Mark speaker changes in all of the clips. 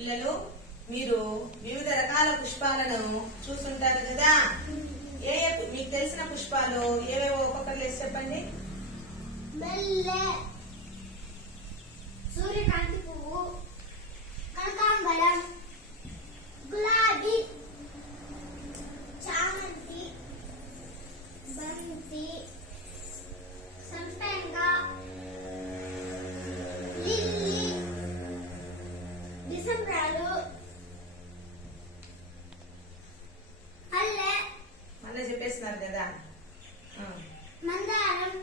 Speaker 1: పిల్లలు మీరు వివిధ రకాల పుష్పాలను చూసుంటారు కదా? ఏ మీకు తెలిసిన పుష్పాలు ఏవేవో ఒక్కొక్కరు లేసి చెప్పండి.
Speaker 2: సూర్యకాంతి పువ్వు కనకాంబరం గులాబీ చామంతి బంతి సంపెంగ లిల్లీ డిసెంబరాలు మల్లె
Speaker 1: మళ్ళీ చెప్పేస్తున్నారు కదా ఆ,
Speaker 2: మందారం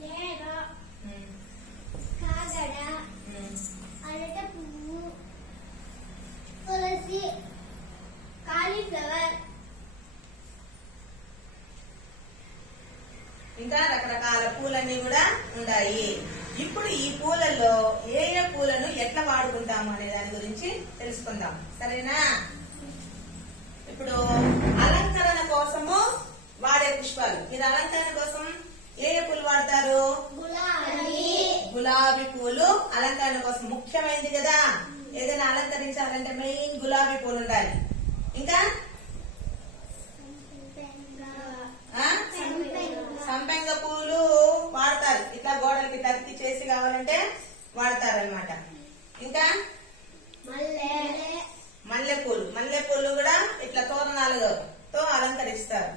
Speaker 2: డేగ కాగడ. అరట పువ్వు తులసి కాలీఫ్లవర్.
Speaker 1: ఇంకా రకరకాల పూలన్నీ కూడా ఉన్నాయి ఇప్పుడు ఈ పూలలో ఏ ఏ పూలను ఎట్లా వాడుకుంటాము అనే దాని గురించి తెలుసుకుందాం. సరేనా? ఇప్పుడు అలంకరణ కోసము వాడే పుష్పాలు. మీరు అలంకరణ కోసం ఏ ఏ పూలు వాడతారు?
Speaker 2: గులాబీ.
Speaker 1: పూలు అలంకరణ కోసం. ముఖ్యమైనది కదా. ఏదైనా అలంకరించాలంటే మెయిన్ గులాబీ పూలు ఉండాలి. ఇంకా? సంపెంగ పూలు వాడతారు. ఇట్లా గోడలకి తక్కి చేసి కావాలంటే వాడతారు అనమాట ఇంకా
Speaker 2: మల్లె
Speaker 1: మల్లె పూలు మల్లె పూలు కూడా ఇట్లా అలంకరిస్తారు.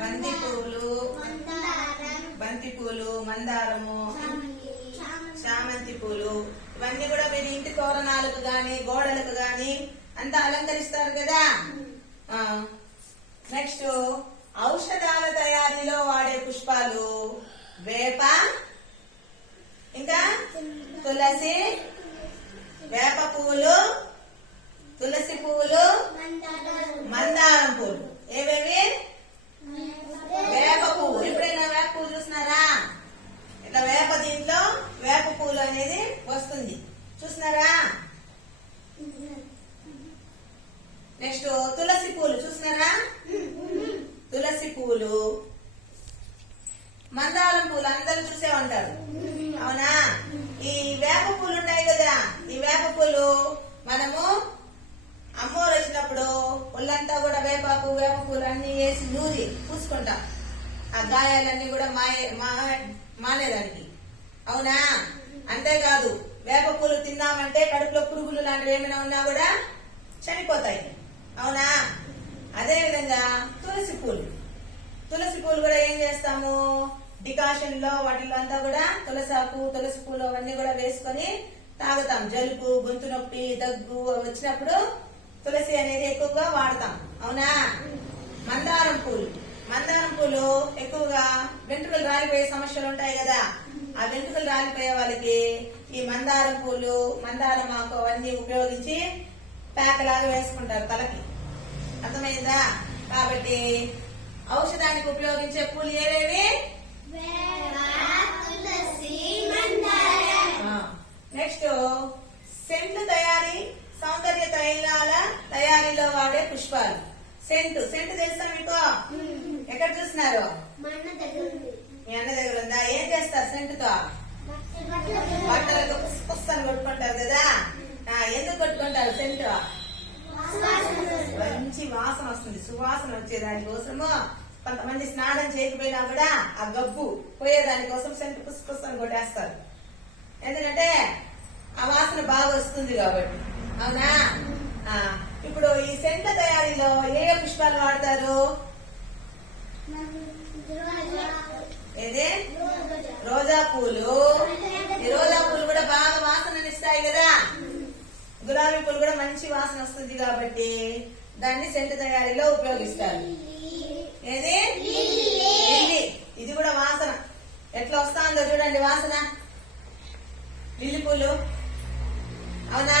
Speaker 1: బంతి
Speaker 2: పువ్వులు
Speaker 1: బంతి పూలు మందారము
Speaker 2: చామంతి
Speaker 1: చామంతి పూలు ఇవన్నీ కూడా మీరు ఇంటి తోరణాలకు గాని గోడలకు గాని అంతా అలంకరిస్తారు కదా? నెక్స్ట్ ఔషధాల తయారీలో వాడే పుష్పాలు వేప ఇంకా? తులసి వేప పువ్వులు తులసి పువ్వులు
Speaker 2: మందారం.
Speaker 1: పూలు. ఏవేవి వేప పువ్వు ఎప్పుడైనా వేప పువ్వు చూసినారా ఇట్లా వేప దీంట్లో వేప పువ్వులు అనేది వస్తుంది చూసినారా నెక్స్ట్ తులసి పూలు చూసినారా తులసి పూలు మందారం పూలు అందరూ చూసే ఉంటారు అవునా ఈ వేప పూలు ఉన్నాయి కదా ఈ వేప పూలు మనము అమ్మోరు వచ్చినప్పుడు ఒళ్ళంతా కూడా వేపాకు వేప పూలు అన్ని వేసి నూరి పూసుకుంటాం కూరగాయలన్నీ కూడా మాయే మా మానేదానికి. అవునా? అంతేకాదు వేప పూలు తిన్నామంటే కడుపులో పురుగులు లాంటివి ఏమైనా ఉన్నా కూడా చనిపోతాయి. అవునా? అదే విధంగా తులసి పూలు. తులసి పూలు కూడా ఏం చేస్తాము? డికాషన్లో వాటిలో అంతా కూడా తులసాకు తులసి పూలు అవన్నీ కూడా వేసుకొని తాగుతాం. జలుబు గొంతు నొప్పి దగ్గు అవి వచ్చినప్పుడు తులసి అనేది ఎక్కువగా వాడతాం. అవునా? మందారం పూలు. మందారం పూలు ఎక్కువగా వెంట్రుకలు రాలిపోయే సమస్యలు ఉంటాయి కదా. ఆ వెంట్రుకలు రాలిపోయే వాళ్ళకి ఈ మందారం పూలు మందారం ఆకు అవన్నీ ఉపయోగించి లాగా వేసుకుంటారు తలకి. అర్థమైందా? కాబట్టి ఔషధానికి ఉపయోగించే పూలు ఏవేవి? నెక్స్ట్ సెంట్లు తయారీ సౌందర్య తైలాల తయారీలో వాడే పుష్పాలు. సెంటు సెంటు తెలుసా మీకు? ఎక్కడ
Speaker 2: ఉంది.
Speaker 1: మీ అన్న దగ్గర ఉందా? ఏం చేస్తారు సెంటుతో? బట్టలకు పుస్ పుస్ అని కొట్టుకుంటారు కదా. ఆ, ఎందుకు కొట్టుకుంటారు సెంటు? మంచి వాసన వస్తుంది. సువాసన వచ్చే దానికోసము కొంతమంది స్నానం చేయకపోయినా కూడా ఆ గబ్బు పోయేదాని కోసం సెంటు పుస్ పుస్ అని కొట్టేస్తారు. ఎందుకంటే ఆ వాసన బాగా వస్తుంది కాబట్టి. అవునా? ఇప్పుడు ఈ సెంట్ల తయారీలో ఏ పుష్పాలు వాడతారు? ఏదే? రోజా పూలు. ఈ రోజా పూలు కూడా బాగా వాసననిస్తాయి కదా. గులాబీ పూలు కూడా మంచి వాసన వస్తుంది కాబట్టి దాన్ని సెంటు తయారీలో ఉపయోగిస్తారు. ఏది? ఇది కూడా వాసన. ఎట్లా వస్తుందో చూడండి వాసన. లిల్లీ పూలు. అవునా?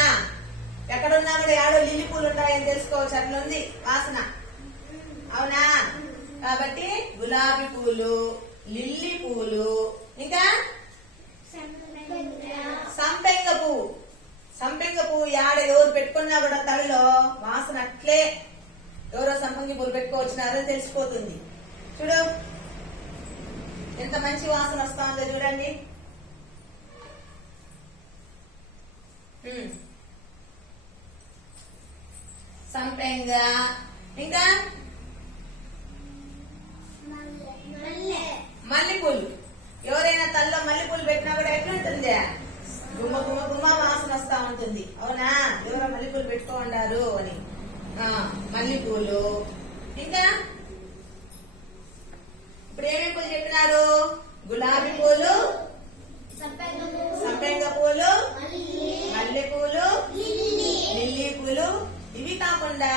Speaker 1: ఎక్కడున్నా కూడా యాడో లిల్లీ పూలు ఉంటాయని తెలుసుకోవచ్చు. అట్లా ఉంది వాసన. అవునా? కాబట్టి గులాబీ పూలు లిల్లీ పూలు ఇంకా? సంపెంగ. పువ్వు సంపెంగ పువ్వు యాడ ఎవరు పెట్టుకున్నా కూడా తలలో వాసన అట్లే ఎవరో సంపంగి పూలు పెట్టుకోవచ్చినారో తెలిసిపోతుంది. చూడు ఎంత మంచి వాసన వస్తా ఉందో చూడండి. సంపెంగ. ఇంకా
Speaker 2: మల్లె మల్లె
Speaker 1: మల్లెపూలు ఎవరైనా తల్లో మల్లెపూలు పెట్టినా కూడా గుమ్మ గుమ్మ గుమ్మ వాసన వస్తా ఉంటుంది. అవునా? ఎవరో మల్లెపూలు పెట్టుకోండారు అని. ఆ, మల్లెపూలు. ఇంకా? ఇప్పుడు ఏమేమి పూలు చెప్పినారు? గులాబీ పూలు
Speaker 2: సంపంగ
Speaker 1: పూలు
Speaker 2: మల్లె
Speaker 1: పూలు
Speaker 2: లిల్లీ
Speaker 1: పూలు. ఇవి కాకుండా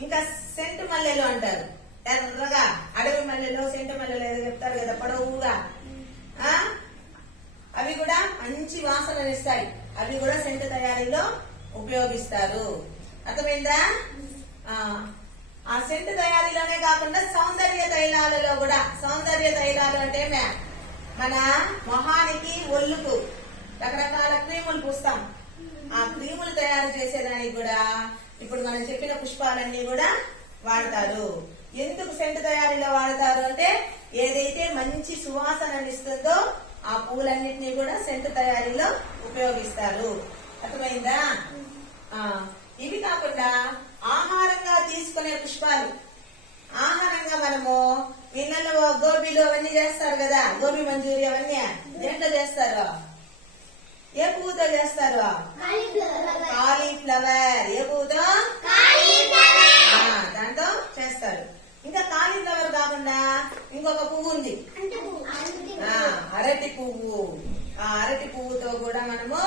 Speaker 1: ఇంకా సెంటు మల్లెలు అంటారు. ఎర్రగా అడవి మల్లెలు సెంటు మల్లెలు ఏదో చెప్తారు కదా పొడవుగా. మంచి వాసననిస్తాయి అవి కూడా సెంటు తయారీలో ఉపయోగిస్తారు. అర్థమైందా? ఆ, ఆ సెంటు తయారీలోనే కాకుండా సౌందర్య తైలాలలో కూడా సౌందర్య తైలాలు అంటే మన మొహానికి ఒళ్ళుకు రకరకాల క్రీములు పూస్తాం. ఆ క్రీములు తయారు చేసేదానికి కూడా ఇప్పుడు మనం చెప్పిన పుష్పాలన్నీ కూడా వాడతారు. ఎందుకు సెంటు తయారీలో వాడతారు అంటే ఏదైతే మంచి సువాసననిస్తుందో ఆ పూలన్నిటినీ కూడా సెంటు తయారీలో ఉపయోగిస్తారు. అర్థమైందా? ఇవి కాకుండా ఆహారంగా తీసుకునే పుష్పాలు. ఆహారంగా మనము ఇళ్ళలో గోబీలు అవన్నీ చేస్తారు కదా గోబీ మంచూరి అవన్నీ దేంట్లో చేస్తారు? ఏ పువ్వుతో చేస్తారు?
Speaker 2: కాలీఫ్లవర్
Speaker 1: ఏ పువ్వుతో
Speaker 2: కాలీఫ్లవర్
Speaker 1: ఆ, దాంతో చేస్తారు ఇంకా కాలీఫ్లవర్ కాకుండా ఇంకొక పువ్వు ఉంది. అరటి పువ్వు. ఆ అరటి పువ్వుతో కూడా మనము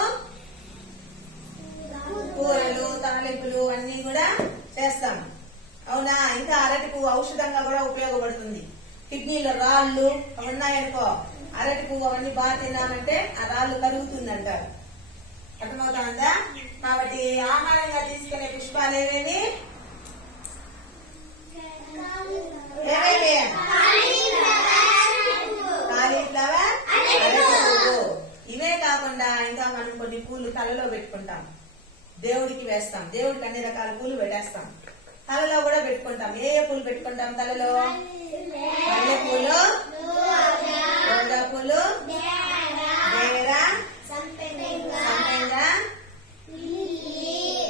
Speaker 1: కూరలు తాలింపులు అన్ని కూడా చేస్తాం. అవునా? ఇంకా అరటి పువ్వు ఔషధంగా కూడా ఉపయోగపడుతుంది. కిడ్నీలో రాళ్ళు ఉన్నాయనుకో అరటి పువ్వు అవన్నీ బాగా తిన్నామంటే ఆ రాళ్ళు కరుగుతుంది అంటారు అర్థమవుతుందా? కాబట్టి ఆహారంగా తీసుకునే పుష్పాలు ఏవేమి కాలీఫ్లవర్ ఇవే కాకుండా ఇంకా మనం కొన్ని పూలు తలలో పెట్టుకుంటాం. దేవుడికి వేస్తాం. దేవుడికి అన్ని రకాల పూలు పెట్టేస్తాం. తలలో కూడా పెట్టుకుంటాం. ఏ ఏ పూలు పెట్టుకుంటాం తలలో? మల్లె పూలు రోజా పూలు వేర సంపెంగ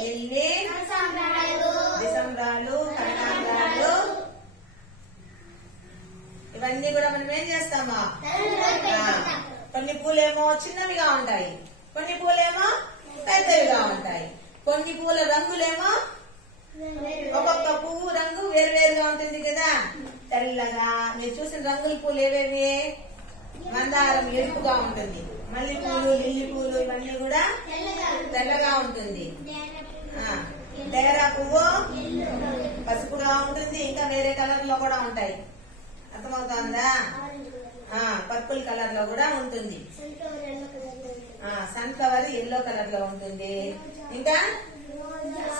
Speaker 1: లిల్లీ డిసెంబరాలు కనకాంబరాలు ఇవన్నీ కూడా మనం ఏం చేస్తామా? కొన్ని పూలేమో చిన్నవిగా ఉంటాయి కొన్ని పూలేమో పెద్దవిగా ఉంటాయి కొన్ని పూల రంగులేమో ఒక్కొక్క పువ్వు రంగు వేరువేరుగా ఉంటుంది కదా? తెల్లగా. మీరు చూసిన రంగుల పూలు ఏవేవి? మందారం ఎరుపుగా ఉంటుంది. మల్లె పూలు లిల్లీ పూలు ఇవన్నీ కూడా తెల్లగా ఉంటుంది. డేరా పువ్వు పసుపుగా ఉంటుంది. ఇంకా వేరే కలర్లో కూడా ఉంటాయి. అర్థమవుతుందా? ఆ పర్పుల్ కలర్లో కూడా ఉంటుంది. సన్ఫ్లవర్ ఎల్లో కలర్లో ఉంటుంది. ఇంకా?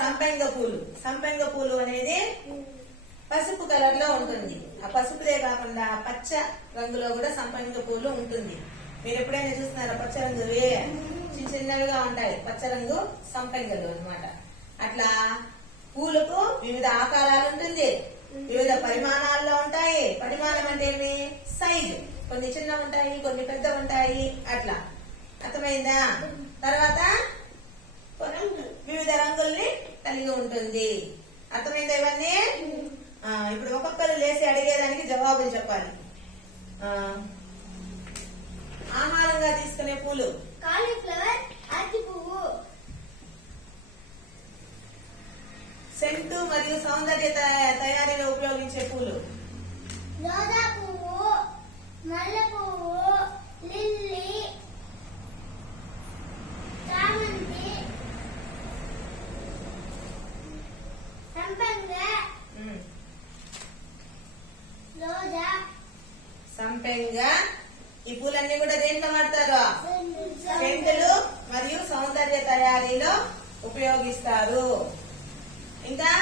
Speaker 1: సంపెంగ పూలు. సంపెంగ పూలు అనేది పసుపు కలర్లో ఉంటుంది. ఆ పసుపుదే కాకుండా పచ్చ రంగులో కూడా సంపెంగ పూలు ఉంటుంది. మీరు ఎప్పుడైనా చూస్తున్నారా? పచ్చ రంగు? చిన్న చిన్నవిగా ఉంటాయి. పచ్చ రంగు సంపెంగలు అన్నమాట. అట్లా పూలకు వివిధ ఆకారాలు ఉంటుంది. వివిధ పరిమాణాల్లో ఉంటాయి. పరిమాణం అంటే ఏమి? సైజు. కొన్ని చిన్న ఉంటాయి కొన్ని పెద్ద ఉంటాయి. అట్లా. అర్థమైందా? తర్వాత వివిధ రంగుల్ని కలిగి ఉంటుంది. అర్థమైందా ఇవన్నీ? ఇప్పుడు ఒక్కొక్కరు లేచి అడిగేదానికి జవాబులు చెప్పాలి. ఆ, ఆహారంగా తీసుకునే పూలు.
Speaker 2: కాలీఫ్లవర్ అరటి పువ్వు
Speaker 1: సెంటు మరియు సౌందర్య తయా- తయారీలో ఉపయోగించే పూలు.
Speaker 2: రోజా పువ్వు మల్లె పువ్వు లిల్లీ చామంతి సంపంగ
Speaker 1: ఉమ్,
Speaker 2: రోజా
Speaker 1: సంపెంగ. ఈ పూలన్నీ కూడా దేంట్లో వాడతారు? సెంటులు మరియు సౌందర్య తయారీలో ఉపయోగిస్తారు. ఇంకా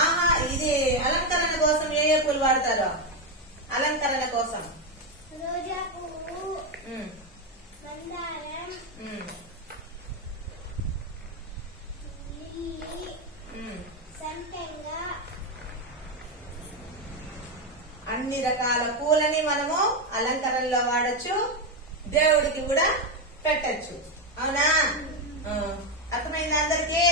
Speaker 1: ఆహా ఇది అలంకరణ కోసం ఏ ఏ పూలు వాడతారు? అలంకరణ కోసం.
Speaker 2: రోజా పువ్వు మందారం
Speaker 1: అన్ని రకాల పూలని మనము అలంకరణలో వాడచ్చు దేవుడికి కూడా పెట్టచ్చు. అవునా? అర్థమైందా అందరికీ?